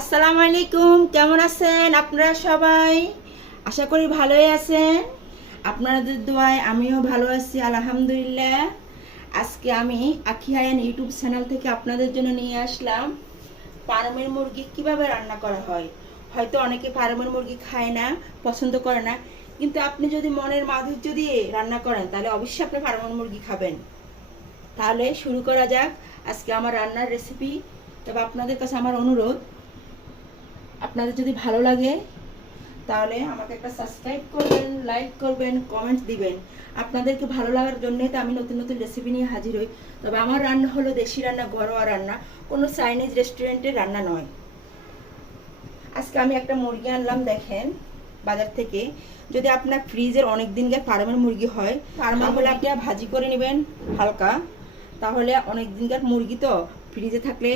আসসালামু আলাইকুম, কেমন আছেন আপনারা সবাই? আশা করি ভালোই আছেন। আপনাদের দোয়ায় আমিও ভালো আছি আলহামদুলিল্লাহ। আজকে আমি আখি আয়ান ইউটিউব চ্যানেল থেকে আপনাদের জন্য নিয়ে আসলাম ফার্মের মুরগি কিভাবে রান্না করা হয়। হয়তো অনেকে ফার্মের মুরগি খায় না, পছন্দ করে না, কিন্তু আপনি যদি মনের মাধুর্য দিয়ে রান্না করেন তাহলে অবশ্যই আপনি ফার্মের মুরগি খাবেন। তাহলে শুরু করা যাক আজকে আমার রান্নার রেসিপি। তবে আপনাদের কাছে আমার অনুরোধ, আপনাদের যদি ভালো লাগে তাহলে আমাকে একটা সাবস্ক্রাইব করবেন, লাইক করবেন, কমেন্ট দিবেন। আপনাদেরকে ভালো লাগার জন্যই তো আমি নতুন নতুন রেসিপি নিয়ে হাজির হই। তবে আমার রান্না হলো দেশি রান্না, ঘরোয়া রান্না, কোনো চাইনিজ রেস্টুরেন্টের রান্না নয়। আজকে আমি একটা মুরগি আনলাম, দেখেন বাজার থেকে। যদি আপনার ফ্রিজের অনেক দিনকার ফার্মের মুরগি হয়, ফার্মের মুরগিটা ভাজি করে নেবেন হালকা, তাহলে অনেক দিনকার মুরগি তো ফ্রিজে থাকলে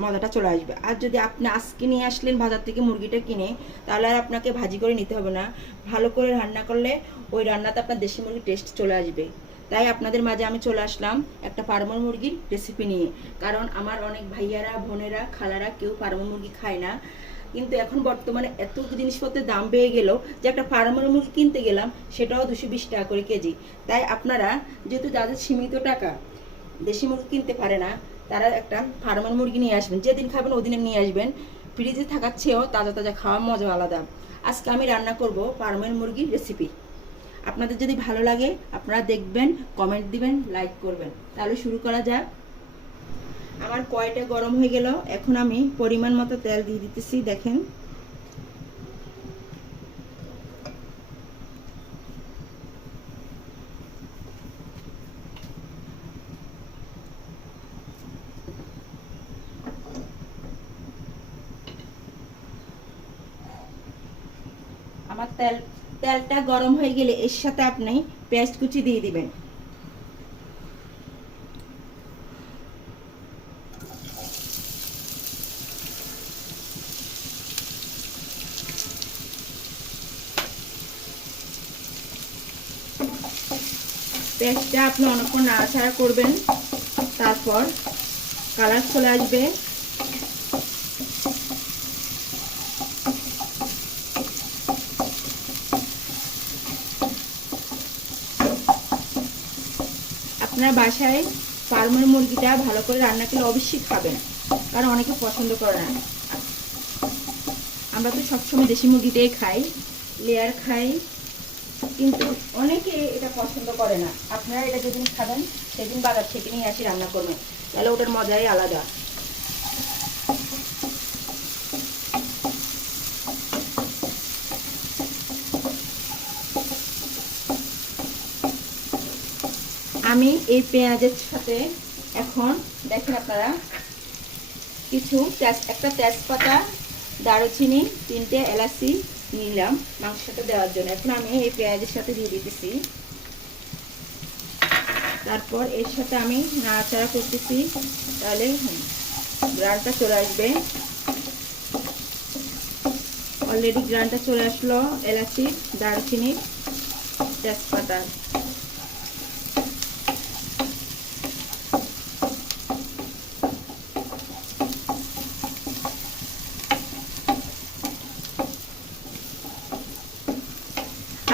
মজাটা চলে আসবে। আর যদি আপনি আজকে নিয়ে আসলেন বাজার থেকে মুরগিটা কিনে, তাহলে আর আপনাকে ভাজি করে নিতে হবে না। ভালো করে রান্না করলে ওই রান্নাতে আপনার দেশি মুরগির টেস্ট চলে আসবে। তাই আপনাদের মাঝে আমি চলে আসলাম একটা ফার্মের মুরগির রেসিপি নিয়ে। কারণ আমার অনেক ভাইয়ারা, বোনেরা, খালারা কেউ ফার্মের মুরগি খায় না। কিন্তু এখন বর্তমানে এত জিনিসপত্রের দাম বেড়ে গেল যে একটা ফার্মের মুরগি কিনতে গেলাম সেটাও 220 টাকা করে কেজি। তাই আপনারা যেহেতু যাদের সীমিত টাকা দেশি মুরগি কিনতে পারে না, তারা একটা ফার্মের মুরগি নিয়ে আসবেন। যেদিন খাবেন ওদিনে নিয়ে আসবেন। ফ্রিজে থাকার চেয়েও তাজা তাজা খাওয়ার মজা আলাদা। আজকে আমি রান্না করব ফার্মের মুরগির রেসিপি। আপনাদের যদি ভালো লাগে আপনারা দেখবেন, কমেন্ট দিবেন, লাইক করবেন। তাহলে শুরু করা যাক। আমার কড়াইটা গরম হয়ে গেল, এখন আমি পরিমাণ মতো তেল দিয়ে দিতেছি। দেখেন আমার তেলটা গরম হয়ে গেলে এর সাথে আপনি পেঁয়াজ কুচি দিয়ে দিবেন। পেঁয়াজটা আপনি অনেকক্ষণ নাড়াচাড়া করবেন, তারপর কালার চলে আসবে। আপনার বাসায় ফার্মের মুরগিটা ভালো করে রান্না করলে অবশ্যই খাবেন, কারণ অনেকে পছন্দ করে না। আমরা তো সবসময় দেশি মুরগিটাই খাই, লেয়ার খাই, কিন্তু অনেকে এটা পছন্দ করে না। আপনারা এটা যেদিন খাবেন সেদিন বাজার থেকে নিয়ে আসি রান্না করবেন, তাহলে ওটার মজাই আলাদা। আমি এই পেঁয়াজের সাথে এখন দেখেন আপনারা কিছু একটা তেজপাতা, দারুচিনি, 3টে এলাচি নিলাম মাংসটা দেওয়ার জন্য। এখন আমি এই পেঁয়াজের সাথে দিয়ে দিতেছি। তারপর এর সাথে আমি নাড়াচাড়া করতেছি, তাহলে গ্রানটা চলে আসবে। অলরেডি গ্রানটা চলে আসলো এলাচি, দারুচিনি, তেজপাতা।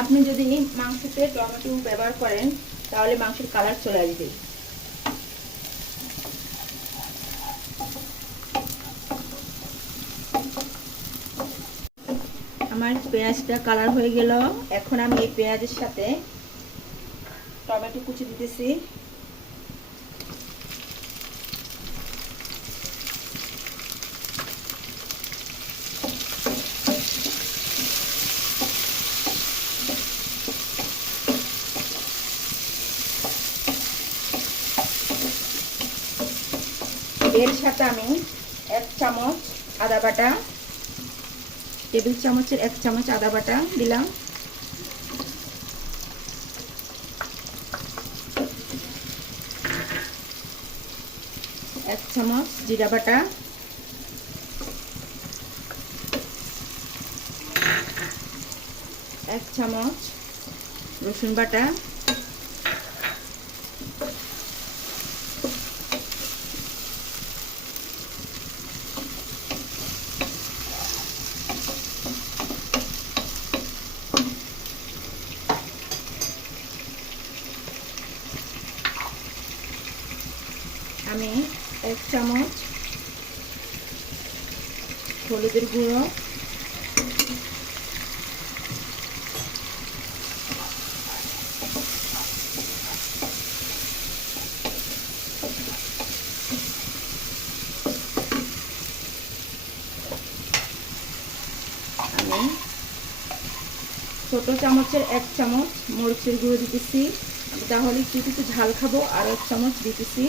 আপনি যদি মাংসতে টমেটো ব্যবহার করেন তাহলে মাংসের কালার চলে আসবে। আমার পেঁয়াজটা কালার হয়ে গেল। এখন আমি এই পেঁয়াজের সাথে টমেটো কুচি দিতেছি। এর সাথে আমি 1 চামচ আদা বাটা, টেবিল চামচের 1 চামচ আদা বাটা দিলাম। এক চামচ জিরা বাটা, 1 চামচ রসুন বাটা, 1 চামচ হলুদের গুঁড়ো, আমি ছোট চামচের 1 চামচ মরিচের গুঁড়ো দিতেছি, তাহলে একটু ঝাল খাবো, আর 1 চামচ দিতেছি।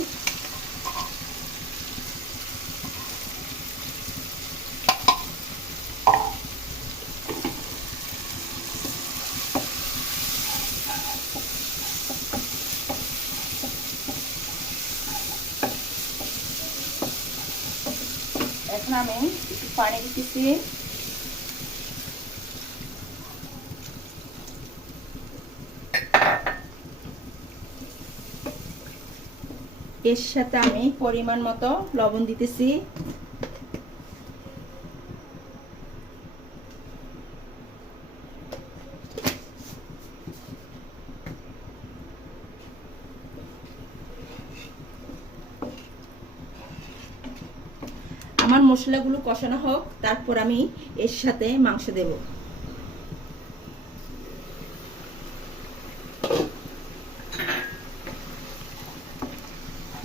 এখন আমি একটু পানি দিতেছি। এর সাথে আমি পরিমাণ মতো লবণ দিতেছি। আমার মশলাগুলো কষানো হোক, তারপর আমি এর সাথে মাংস দেব।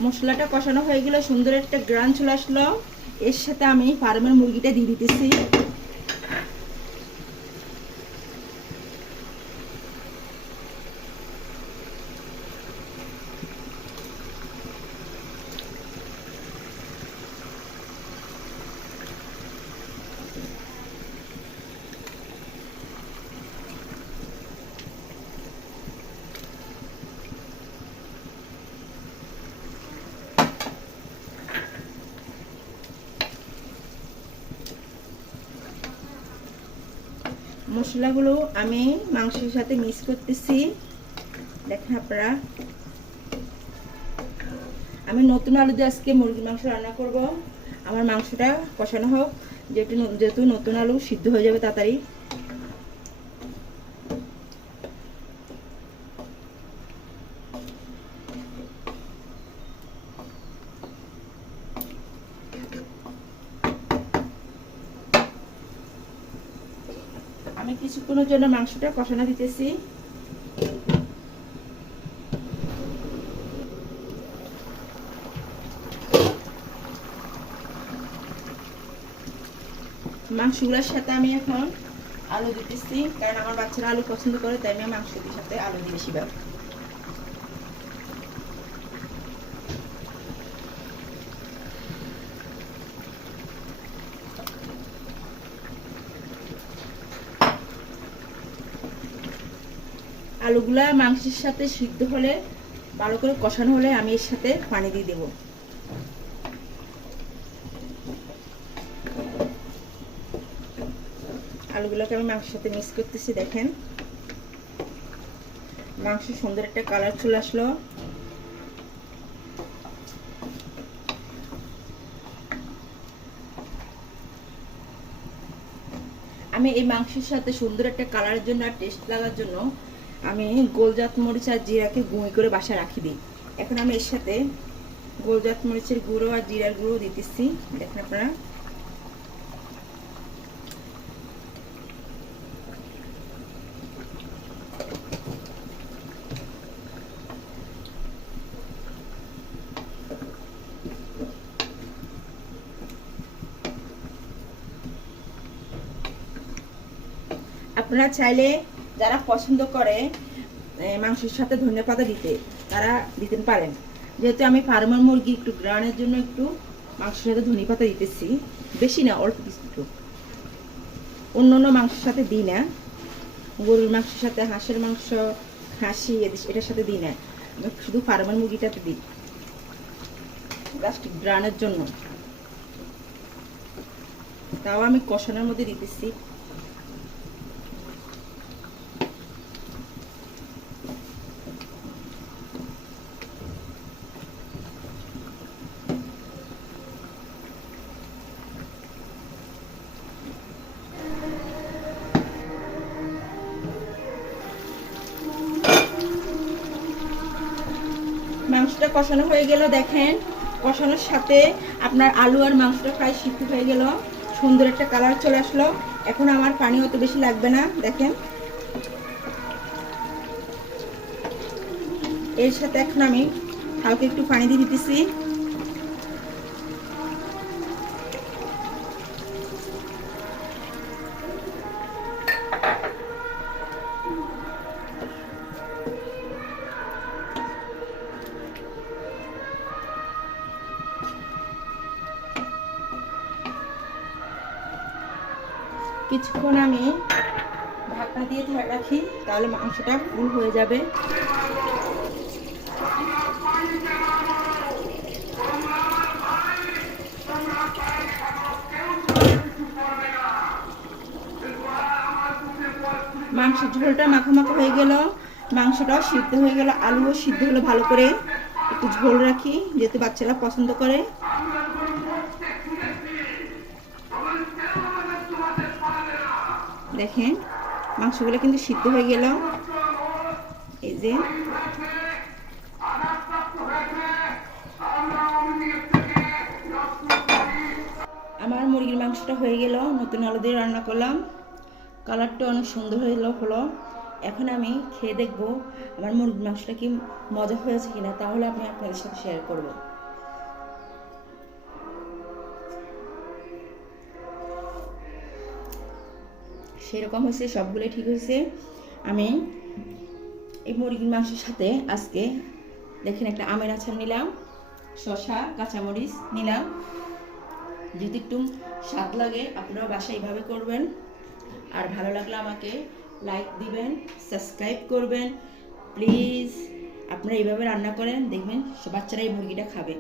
মশলাটা কষানো হয়ে গেলে সুন্দর একটা গ্রান চলে আসলো। এর সাথে আমি ফার্মের মুরগিটা দিয়ে দিতেছি। মশলাগুলো আমি মাংসের সাথে মিক্স করতেছি। দেখেন আপনারা, আমি নতুন আলু দিয়ে আজকে মুরগির মাংস রান্না করব। আমার মাংসটা কষানো হোক, যেহেতু নতুন আলু সিদ্ধ হয়ে যাবে তাড়াতাড়ি। আমি কিছুক্ষণের জন্য মাংসটা কষানো দিতেছি। মাংসগুলোর সাথে আমি এখন আলু দিতেছি, কারণ আমার বাচ্চারা আলু পছন্দ করে, তাই আমি মাংসের সাথে আলু দিই বেশিরভাগ। আলুগুলা মাংসের সাথে সিদ্ধ হলে, ভালো করে কষানো হলে আমি এর সাথে পানি দিয়ে দেব। আলুগুলোকে আমি মাংসের সাথে মিক্স করতেছি। দেখেন মাংস সুন্দর একটা কালার চলে আসলো। আমি এই মাংসের সাথে সুন্দর একটা কালারের জন্য আর টেস্ট লাগার জন্য আমি গোলজাত মরিচ আর জিরাকে গুঁড়ি করে বাসায় রাখি দিই। এখন আমি এর সাথে গোলজাত মরিচের গুঁড়ো আর জিরার গুঁড়ো দিতেছি। দেখেন আপনারা, আপনারা চাইলে যারা পছন্দ করে মাংসের সাথে ধনেপাতা দিতে, তারা দিতে পারেন। যেহেতু আমি ফার্মের মুরগি, একটু গ্রানের জন্য একটু মাংসের সাথে ধনেপাতা দিতেছি, বেশি না, অল্প কিছু। অন্য অন্য মাংসের সাথে দিই না, গরুর মাংসের সাথে, হাঁসের মাংস, খাসি এটার সাথে দিই না, আমি শুধু ফার্মের মুরগিটাতে দিই জাস্ট গ্রানের জন্য। তাও আমি কষানোর মধ্যে দিতেছি। মাংসটা কষানো হয়ে গেল। দেখেন কষানোর সাথে আপনার আলু আর মাংসটা প্রায় সিদ্ধ হয়ে গেল, সুন্দর একটা কালার চলে আসলো। এখন আমার পানি অত বেশি লাগবে না। দেখেন, এর সাথে এখন আমি হালকা একটু পানি দিয়ে দিতেছি। কিছুক্ষণ আমি ঢাকনা দিয়ে রাখি, তাহলে মাংসটা ফুল হয়ে যাবে। মাংসের ঝোলটা মাখামাখা হয়ে গেল, মাংসটাও সিদ্ধ হয়ে গেল, আলুও সিদ্ধ হলো ভালো করে। একটু ঝোল রাখি, যেহেতু বাচ্চারা পছন্দ করে। দেখেন, মাংসগুলো কিন্তু সিদ্ধ হয়ে গেল। এই যে আমার মুরগির মাংসটা হয়ে গেল, নতুন আলু দিয়ে রান্না করলাম, কালারটা অনেক সুন্দর হলো। এখন আমি খেয়ে দেখব আমার মুরগির মাংসটা কি মজা হয়েছে কিনা, তাহলে আমি আপনাদের সাথে শেয়ার করব। সেরকম হয়েছে, সবগুলোই ঠিক হয়েছে। আমি এই মুরগির মাংসের সাথে আজকে দেখেন একটা আমের আচার নিলাম, শসা কাঁচামরিচ নিলাম। যদি একটু স্বাদ লাগে আপনারা বাসায় এইভাবে করবেন। আর ভালো লাগলে আমাকে লাইক দিবেন, সাবস্ক্রাইব করবেন প্লিজ। আপনারা এইভাবে রান্না করেন, দেখবেন বাচ্চারা এই মুরগিটা খাবে।